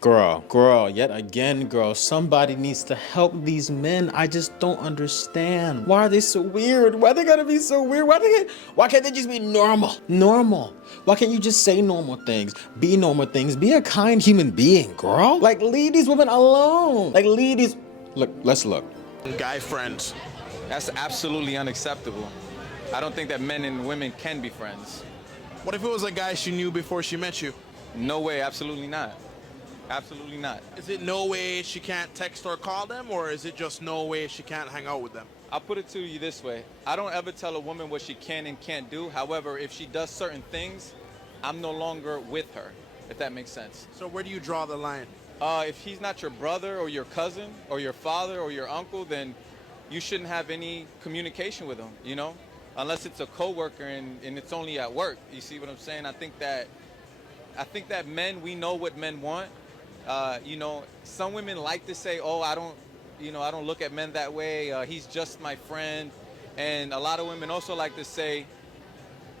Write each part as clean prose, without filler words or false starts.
Girl, yet again, girl, somebody needs to help these men. I just don't understand. Why are they so weird? Why they gotta be so weird? Why can't they just be normal? Normal. Why can't you just say normal things? Be normal things. Be a kind human being, girl. Like, leave these women alone. Like, leave these... Look, let's look. Guy friends. That's absolutely unacceptable. I don't think that men and women can be friends. What if it was a guy she knew before she met you? No way, absolutely not. Absolutely not. Is it no way she can't text or call them, or is it just no way she can't hang out with them? I'll put it to you this way. I don't ever tell a woman what she can and can't do. However, if she does certain things, I'm no longer with her, if that makes sense. So where do you draw the line? If he's not your brother or your cousin or your father or your uncle, then you shouldn't have any communication with him, you know? Unless it's a coworker and it's only at work. You see what I'm saying? I think that men, we know what men want. You know, some women like to say, oh, I don't look at men that way. He's just my friend. And a lot of women also like to say,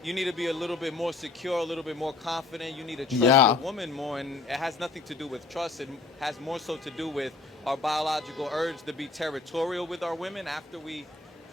you need to be a little bit more secure, a little bit more confident. You need to trust your woman more. And it has nothing to do with trust. It has more so to do with our biological urge to be territorial with our women. After we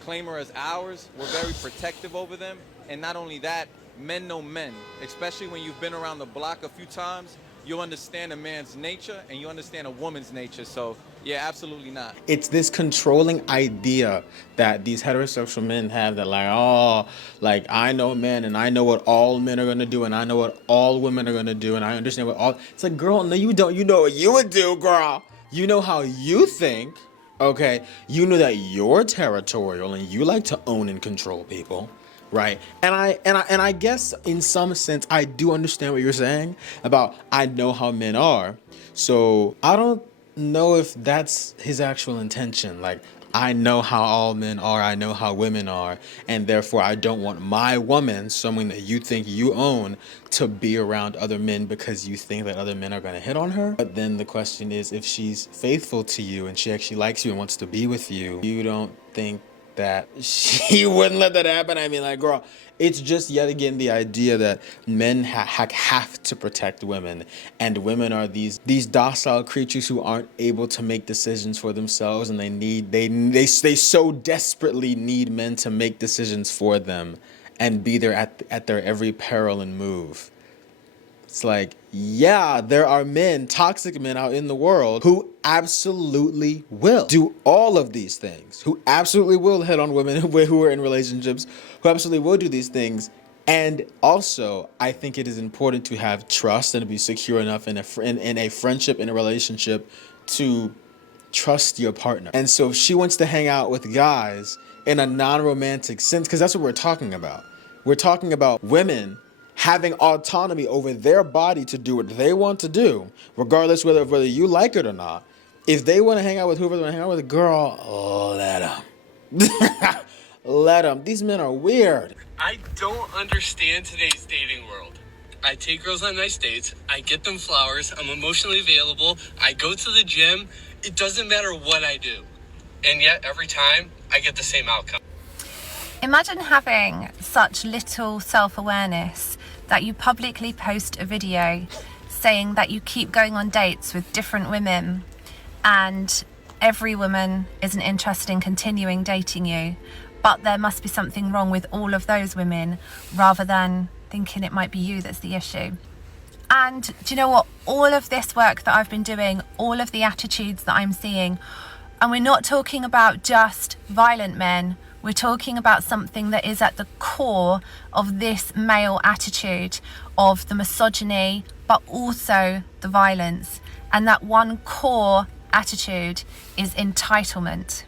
claim her as ours, we're very protective over them. And not only that, men know men, especially when you've been around the block a few times. You understand a man's nature and you understand a woman's nature. So yeah, absolutely not. It's this controlling idea that these heterosexual men have that like, oh, like I know men and I know what all men are gonna do and I know what all women are gonna do and I understand what all. It's like, girl, no, you don't. You know what you would do, girl. You know how you think. Okay, you know that you're territorial and you like to own and control people. Right. And I guess in some sense, I do understand what you're saying about I know how men are. So I don't know if that's his actual intention. Like, I know how all men are. I know how women are. And therefore, I don't want my woman, someone that you think you own, to be around other men because you think that other men are going to hit on her. But then the question is, if she's faithful to you and she actually likes you and wants to be with you, you don't think that she wouldn't let that happen? I mean, like, girl, it's just yet again the idea that men have to protect women, and women are these docile creatures who aren't able to make decisions for themselves, and they so desperately need men to make decisions for them and be there at their every peril and move. It's like, yeah, there are men, toxic men out in the world who absolutely will do all of these things, who absolutely will hit on women who are in relationships, who absolutely will do these things. And also, I think it is important to have trust and to be secure enough in a friendship, in a relationship, to trust your partner. And so if she wants to hang out with guys in a non-romantic sense, because that's what we're talking about. We're talking about women having autonomy over their body to do what they want to do, regardless whether you like it or not. If they want to hang out with whoever they want to hang out with, girl, let them. Let them. These men are weird. I don't understand today's dating world. I take girls on nice dates. I get them flowers. I'm emotionally available. I go to the gym. It doesn't matter what I do. And yet every time I get the same outcome. Imagine having such little self-awareness that you publicly post a video saying that you keep going on dates with different women and every woman isn't interested in continuing dating you, but there must be something wrong with all of those women, rather than thinking it might be you that's the issue. And do you know what? All of this work that I've been doing, all of the attitudes that I'm seeing, and we're not talking about just violent men, we're talking about something that is at the core of this male attitude of the misogyny, but also the violence. And that one core attitude is entitlement.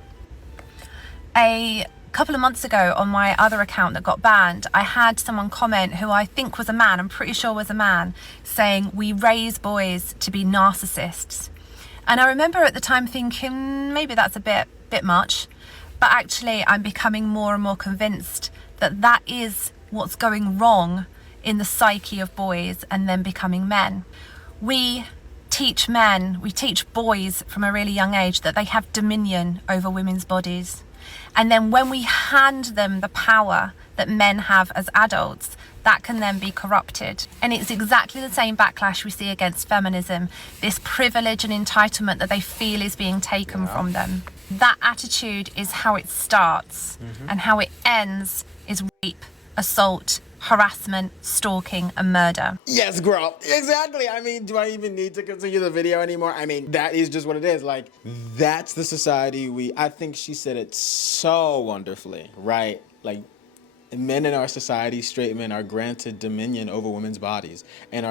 A couple of months ago on my other account that got banned, I had someone comment, who I think was a man, I'm pretty sure was a man, saying we raise boys to be narcissists. And I remember at the time thinking maybe that's a bit much. But actually, I'm becoming more and more convinced that that is what's going wrong in the psyche of boys and then becoming men. We teach boys from a really young age that they have dominion over women's bodies. And then when we hand them the power that men have as adults, that can then be corrupted. And it's exactly the same backlash we see against feminism, this privilege and entitlement that they feel is being taken from them. That attitude is how it starts, and how it ends is rape, assault, harassment, stalking, and murder. Yes, girl. Exactly. I mean, do I even need to continue the video anymore? I mean, that is just what it is. Like, that's the society I think she said it so wonderfully, right? Like, men in our society, straight men, are granted dominion over women's bodies and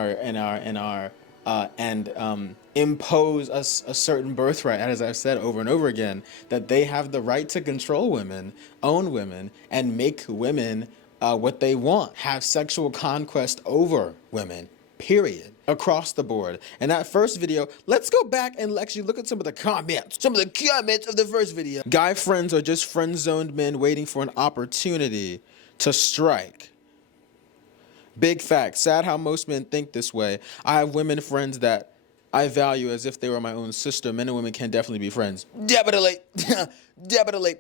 impose a certain birthright, as I've said over and over again, that they have the right to control women, own women, and make women what they want, have sexual conquest over women, period, across the board. And that first video, let's go back and actually look at some of the comments. Some of the comments of the first video. Guy friends are just friend-zoned men waiting for an opportunity to strike. Big fact. Sad how most men think this way. I have women friends that I value as if they were my own sister. Men and women can definitely be friends. Definitely. Definitely.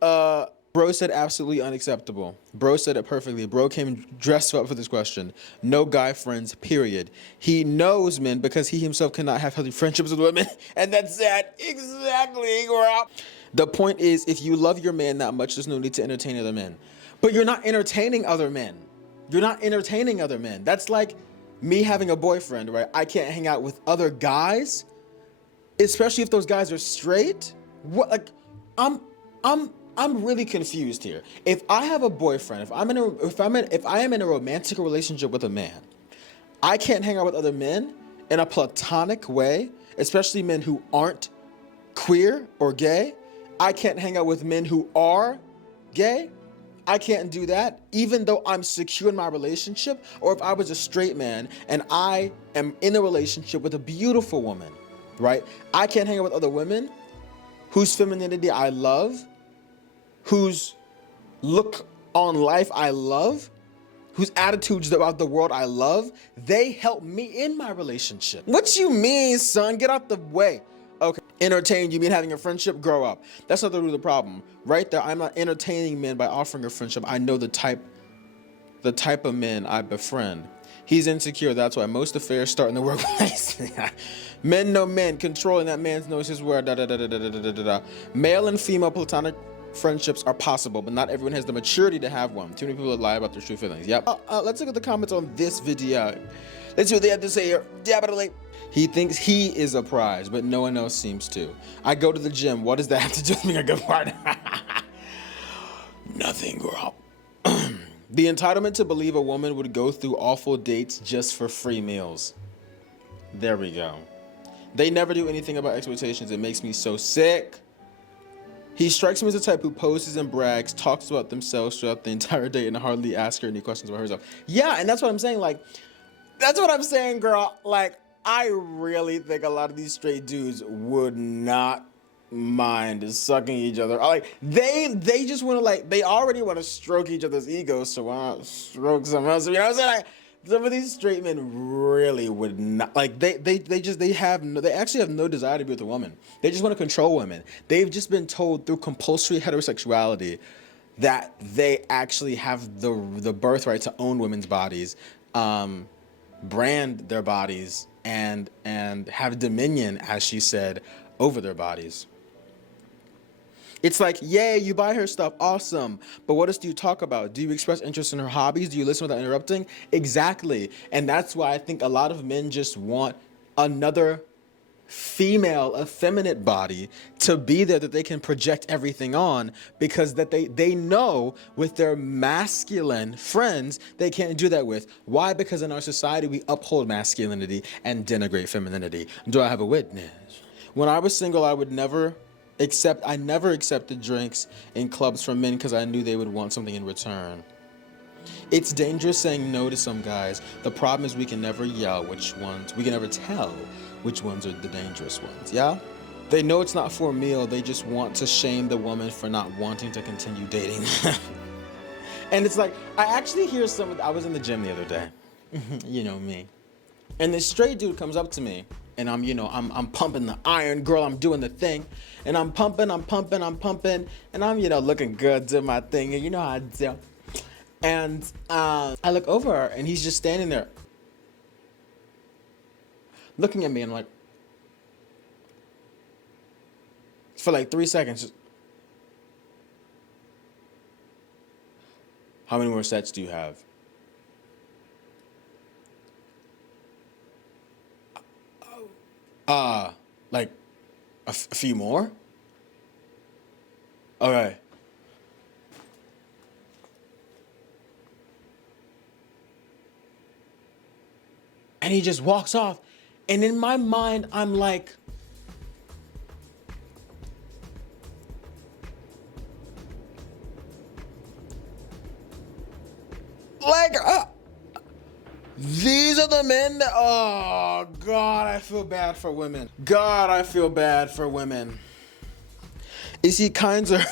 Bro said absolutely unacceptable. Bro said it perfectly. Bro came dressed up for this question. No guy friends, period. He knows men because he himself cannot have healthy friendships with women. And that's sad. Exactly, girl. The point is, if you love your man that much, there's no need to entertain other men. But you're not entertaining other men. You're not entertaining other men. That's like me having a boyfriend, right? I can't hang out with other guys, especially if those guys are straight. What? Like, I'm really confused here. If I have a boyfriend, if I am in a romantic relationship with a man, I can't hang out with other men in a platonic way, especially men who aren't queer or gay. I can't hang out with men who are gay. I can't do that, even though I'm secure in my relationship. Or if I was a straight man and I am in a relationship with a beautiful woman, right? I can't hang out with other women whose femininity I love, whose look on life I love, whose attitudes about the world I love. They help me in my relationship. What you mean, son? Get out the way. Okay, entertain, you mean having a friendship? Grow up. That's not the root of the problem. Right there, I'm not entertaining men by offering a friendship. I know the type of men I befriend. He's insecure, that's why most affairs start in the workplace. Men know men, controlling that man knows his word, Male and female platonic friendships are possible, but not everyone has the maturity to have one. Too many people lie about their true feelings. Yep. Let's look at the comments on this video. Let's see what they have to say here. Definitely. He thinks he is a prize, but no one else seems to. I go to the gym. What does that have to do with being a good partner? Nothing, girl. The entitlement to believe a woman would go through awful dates just for free meals. There we go. They never do anything about expectations. It makes me so sick. He strikes me as the type who poses and brags, talks about themselves throughout the entire day, and hardly asks her any questions about herself. Yeah, and that's what I'm saying. Like, that's what I'm saying, girl. Like, I really think a lot of these straight dudes would not mind sucking each other. Like, they just want to, like, they already want to stroke each other's egos, so why not stroke someone else? You know what I'm saying? Like, some of these straight men really would not, like, they actually have no desire to be with a woman. They just want to control women. They've just been told through compulsory heterosexuality that they actually have the birthright to own women's bodies, brand their bodies, and have dominion, as she said, over their bodies. It's like, yay, you buy her stuff, awesome. But what else do you talk about? Do you express interest in her hobbies? Do you listen without interrupting? Exactly. And that's why I think a lot of men just want another female, effeminate body to be there that they can project everything on, because that they know with their masculine friends they can't do that with. Why? Because in our society we uphold masculinity and denigrate femininity. Do I have a witness? When I was single, I never accepted drinks in clubs from men because I knew they would want something in return. It's dangerous saying no to some guys. The problem is we can never tell which ones are the dangerous ones, yeah? They know it's not for a meal, they just want to shame the woman for not wanting to continue dating. And it's like, I actually hear I was in the gym the other day, you know me, and this straight dude comes up to me, and I'm pumping the iron, girl, I'm doing the thing, and I'm pumping, and I'm looking good, doing my thing, and you know how I do. And I look over and he's just standing there looking at me and like, for like 3 seconds, just, how many more sets do you have? Like a few more? Okay. And he just walks off. And in my mind, I'm like, these are the men that, oh, God, I feel bad for women. God, I feel bad for women. Is he kinder? I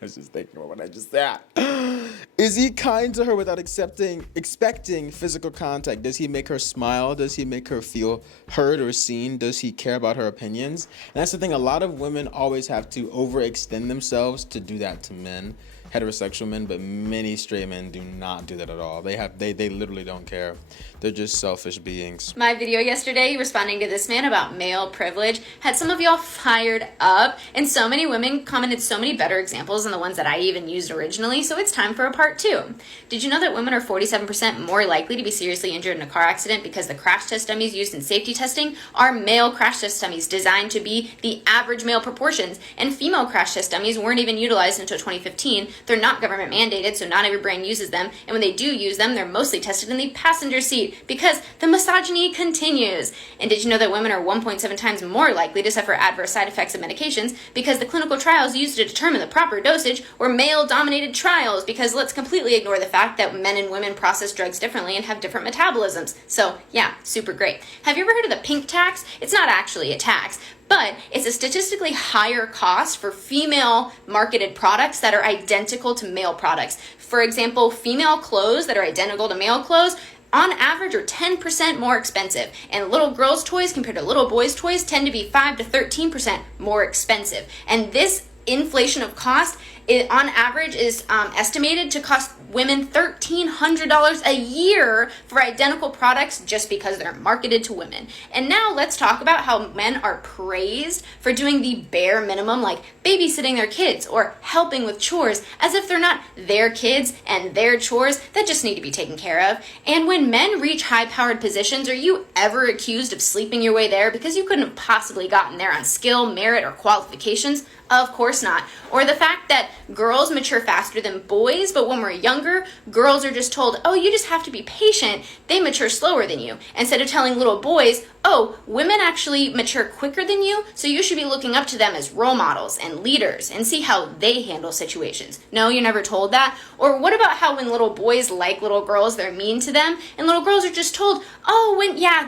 was just thinking about what I just said. Is he kind to her without expecting physical contact? Does he make her smile? Does he make her feel heard or seen? Does he care about her opinions? And that's the thing. A lot of women always have to overextend themselves to do that to men, heterosexual men, but many straight men do not do that at all. They literally don't care. They're just selfish beings. My video yesterday responding to this man about male privilege had some of y'all fired up, and so many women commented so many better examples than the ones that I even used originally, so it's time for a part 2. Did you know that women are 47% more likely to be seriously injured in a car accident because the crash test dummies used in safety testing are male crash test dummies designed to be the average male proportions, and female crash test dummies weren't even utilized until 2015. They're not government mandated, so not every brain uses them, and when they do use them, they're mostly tested in the passenger seat because the misogyny continues. And did you know that women are 1.7 times more likely to suffer adverse side effects of medications because the clinical trials used to determine the proper dosage were male-dominated trials? Because let's completely ignore the fact that men and women process drugs differently and have different metabolisms. So yeah, super great. Have you ever heard of the pink tax? It's not actually a tax, but it's a statistically higher cost for female marketed products that are identical to male products. For example, female clothes that are identical to male clothes on average are 10% more expensive, and little girls' toys compared to little boys' toys tend to be 5 to 13% more expensive. And this inflation of cost, on average, is estimated to cost women $1,300 a year for identical products just because they're marketed to women. And now let's talk about how men are praised for doing the bare minimum, like babysitting their kids or helping with chores, as if they're not their kids and their chores that just need to be taken care of. And when men reach high-powered positions, are you ever accused of sleeping your way there because you couldn't have possibly gotten there on skill, merit, or qualifications? Of course not. Or the fact that girls mature faster than boys, but when we're younger, girls are just told, oh, you just have to be patient, they mature slower than you. Instead of telling little boys, oh, women actually mature quicker than you, so you should be looking up to them as role models and leaders and see how they handle situations. No, you're never told that. Or what about how when little boys like little girls, they're mean to them, and little girls are just told, oh,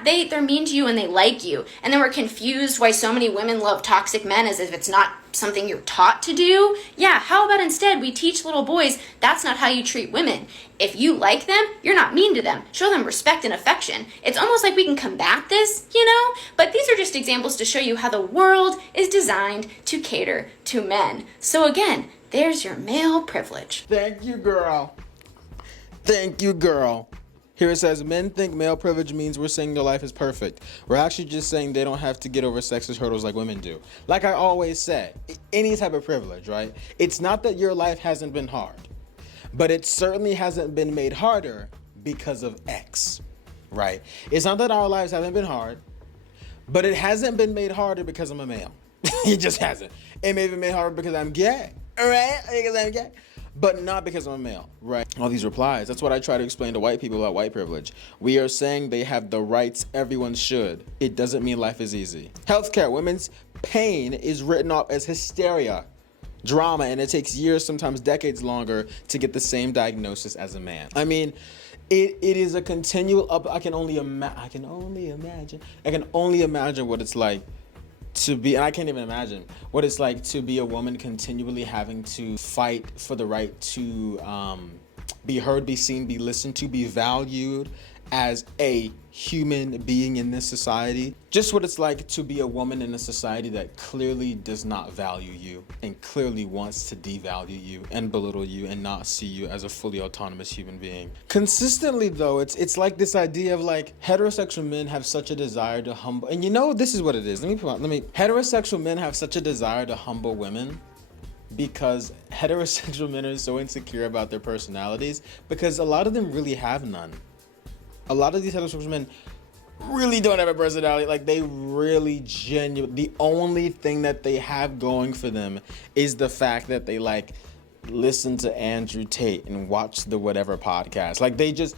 they're mean to you and they like you. And then we're confused why so many women love toxic men as if it's not something you're taught to do. Yeah, how about instead we teach little boys that's not how you treat women. If you like them, you're not mean to them. Show them respect and affection. It's almost like we can combat this, But these are just examples to show you how the world is designed to cater to men. So again, there's your male privilege. Thank you, girl. Thank you, girl. Here it says, men think male privilege means we're saying their life is perfect. We're actually just saying they don't have to get over sexist hurdles like women do. Like I always say, any type of privilege, right? It's not that your life hasn't been hard, but it certainly hasn't been made harder because of X, right? It's not that our lives haven't been hard, but it hasn't been made harder because I'm a male. It just hasn't. It may have been made harder because I'm gay, right? Because I'm gay. But not because I'm a male, right? All these replies. That's what I try to explain to white people about white privilege. We are saying they have the rights everyone should. It doesn't mean life is easy. Healthcare. Women's pain is written off as hysteria, drama, and it takes years, sometimes decades longer to get the same diagnosis as a man. I mean, it is a continual up. I can only imagine what it's like to be, and I can't even imagine what it's like to be a woman continually having to fight for the right to be heard, be seen, be listened to, be valued, as a human being in this society, just what it's like to be a woman in a society that clearly does not value you and clearly wants to devalue you and belittle you and not see you as a fully autonomous human being. Consistently though, it's like this idea of like heterosexual men have such a desire to humble, and you know, this is what it is. Heterosexual men have such a desire to humble women because heterosexual men are so insecure about their personalities because a lot of them really have none. A lot of these heterosexual men really don't have a personality. Like, they really the only thing that they have going for them is the fact that they like listen to Andrew Tate and watch the whatever podcast. Like, they just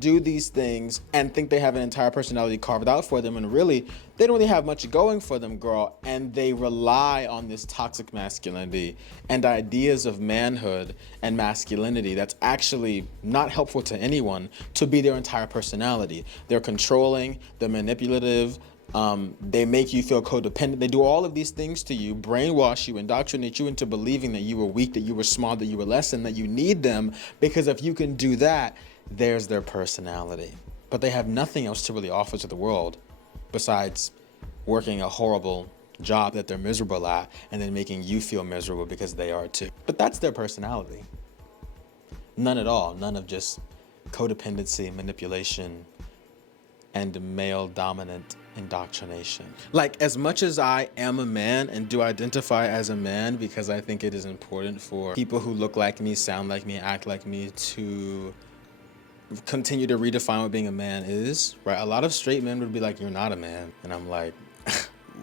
do these things and think they have an entire personality carved out for them, and really they don't really have much going for them, girl. And they rely on this toxic masculinity and ideas of manhood and masculinity that's actually not helpful to anyone to be their entire personality. They're controlling, they're manipulative, they make you feel codependent. They do all of these things to you, brainwash you, indoctrinate you into believing that you were weak, that you were small, that you were less than, that you need them, because if you can do that, there's their personality. But they have nothing else to really offer to the world besides working a horrible job that they're miserable at and then making you feel miserable because they are too. But that's their personality. None at all. None of just codependency, manipulation, and male dominant indoctrination. Like, as much as I am a man and do identify as a man because I think it is important for people who look like me, sound like me, act like me to continue to redefine what being a man is, right? A lot of straight men would be like, you're not a man. And I'm like,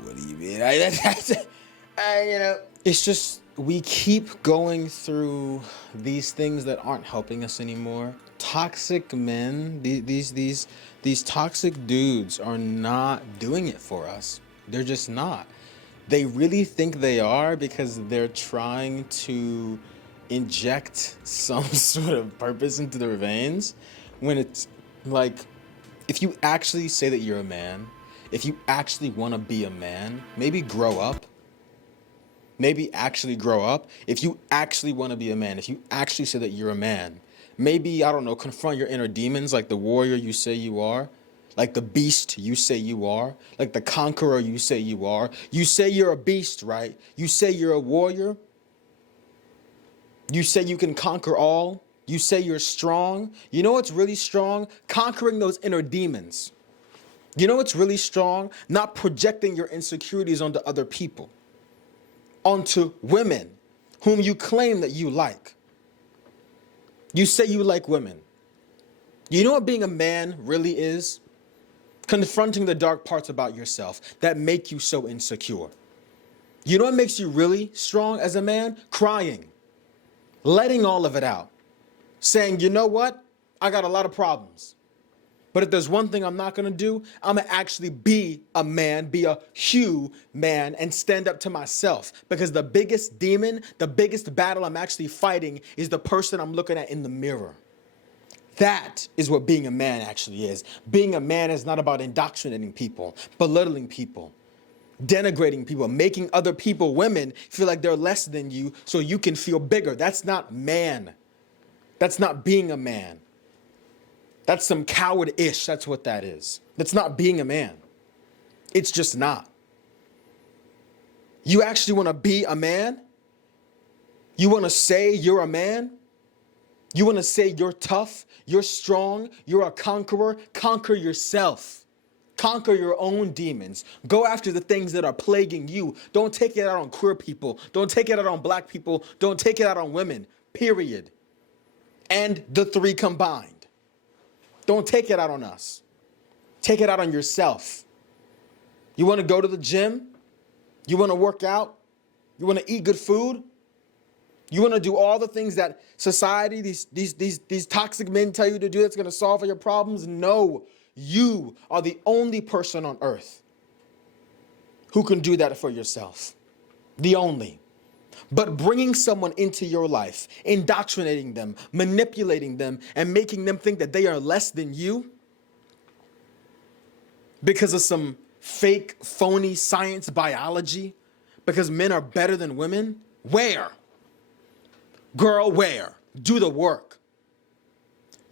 what do you mean? It's just, we keep going through these things that aren't helping us anymore. Toxic men, these toxic dudes are not doing it for us. They're just not. They really think they are because they're trying to inject some sort of purpose into their veins, when it's like, if you actually say that you're a man, if you actually want to be a man, maybe grow up. Maybe actually grow up. If you actually want to be a man, if you actually say that you're a man, maybe, I don't know, confront your inner demons, like the warrior you say you are, like the beast you say you are, like the conqueror you say you are. You say you're a beast, right? You say you're a warrior. You say you can conquer all. You say you're strong. You know what's really strong? Conquering those inner demons. You know what's really strong? Not projecting your insecurities onto other people, onto women whom you claim that you like. You say you like women. You know what being a man really is? Confronting the dark parts about yourself that make you so insecure. You know what makes you really strong as a man? Crying. Letting all of it out. Saying, you know what? I got a lot of problems. But if there's one thing I'm not going to do, I'm going to actually be a man, be a man, and stand up to myself. Because the biggest demon, the biggest battle I'm actually fighting is the person I'm looking at in the mirror. That is what being a man actually is. Being a man is not about indoctrinating people, belittling people, denigrating people, making other people, women, feel like they're less than you so you can feel bigger. That's not man. That's not being a man. That's some coward-ish. That's what that is. That's not being a man. It's just not. You actually want to be a man? You want to say you're a man? You want to say you're tough, you're strong, you're a conqueror? Conquer yourself. Conquer your own demons. Go after the things that are plaguing you. Don't take it out on queer people. Don't take it out on black people. Don't take it out on women. Period. And the three combined. Don't take it out on us. Take it out on yourself. You want to go to the gym? You want to work out? You want to eat good food? You want to do all the things that society, these toxic men tell you to do that's going to solve all your problems? No, you are the only person on earth who can do that for yourself. The only. But bringing someone into your life, indoctrinating them, manipulating them, and making them think that they are less than you because of some fake, phony science biology, because men are better than women, where? Girl, where? Do the work.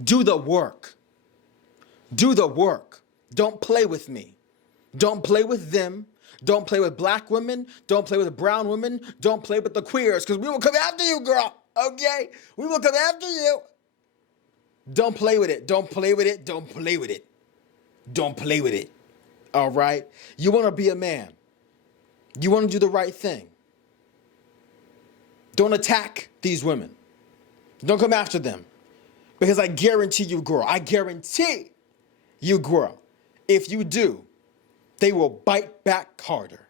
Do the work. Do the work. Don't play with me. Don't play with them. Don't play with black women. Don't play with brown women. Don't play with the queers, because we will come after you, girl. Okay? We will come after you. Don't play with it. Don't play with it. Don't play with it. Don't play with it. All right? You want to be a man. You want to do the right thing. Don't attack these women. Don't come after them. Because I guarantee you, girl, I guarantee you, girl, if you do, they will bite back harder.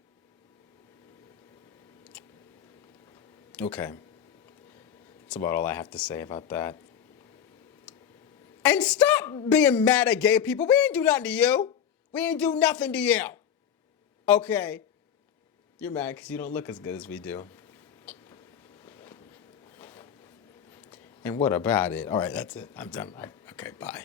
Okay. That's about all I have to say about that. And stop being mad at gay people. We ain't do nothing to you. We ain't do nothing to you. Okay. You're mad because you don't look as good as we do. And what about it? All right, that's it. I'm done. Okay, bye.